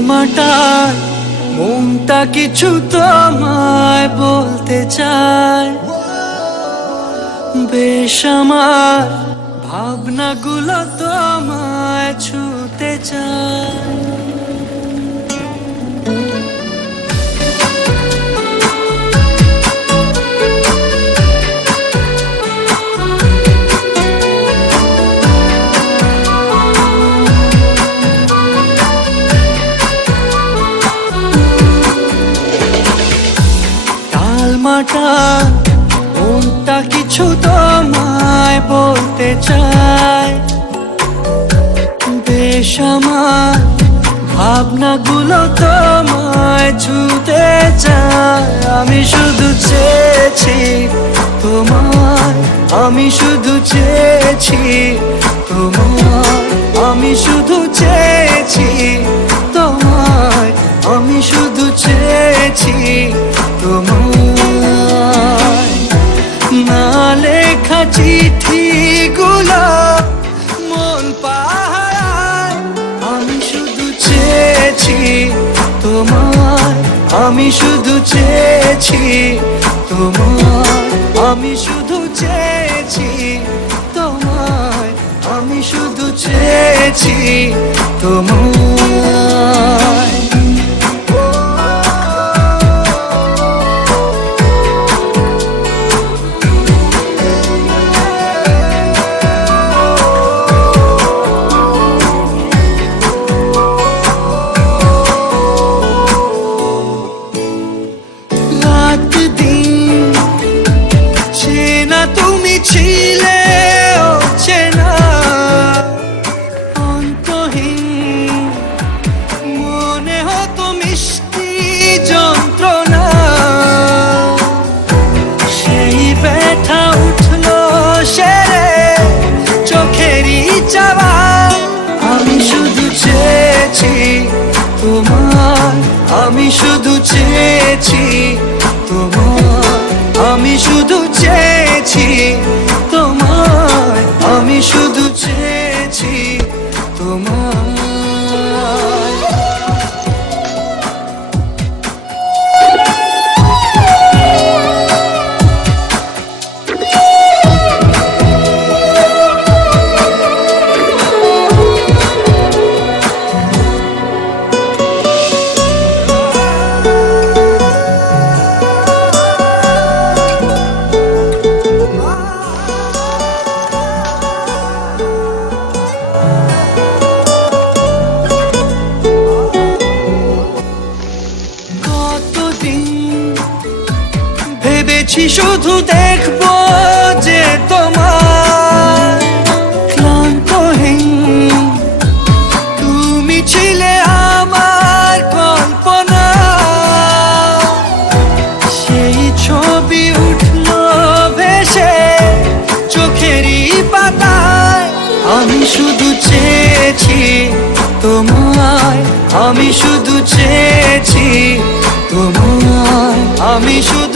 টালমাটাল মনটা কিছু তোমায় বলতে চায়, বেশ আমার ভাবনাগুলো তোমায় ছুতে চায়। টালমাটাল মনটা কিছু তোমায় বলতে চায়, বেশ আমার ভাবনাগুলো তোমায় ছুতে চায়। আমি শুধু চেয়েছি তোমায়, আমি শুধু চেয়েছি তোমায়, আমি শুধু চেয়েছি তোমায়, আমি শুধু চেয়েছি তোমায়। না লেখা চিঠিগুলো মন পাহারায়, আমি শুধু চেয়েছি তোমায়, আমি শুধু চেয়েছি তোমায়, আমি শুধু চেয়েছি তোমায়, আমি শুধু চেয়েছি তোমায়। তুমি ছিলে অচেনা অন্তহীন, মনে হতো মিষ্টি যন্ত্রণা, সেই ব্যথা উঠলো সেরে চোখেরই চাওয়ায়। আমি শুধু চেয়েছি তোমার, আমি শুধু চেয়েছি তোমার, আমি শুধু চেয়েছি তোমায়, আমি শুধু চেয়েছি তোমায়। ভেবেছি শুধু দেখবো যে তোমার ক্লান্তহীন, তুমি ছিলে আমার কল্পনা, সেই ছবি উঠলো ভেসে চোখেরই পাতায়। আমি শুধু চেয়েছি তোমায়, আমি শুধু চেয়েছি তোমায়, আমি শুধু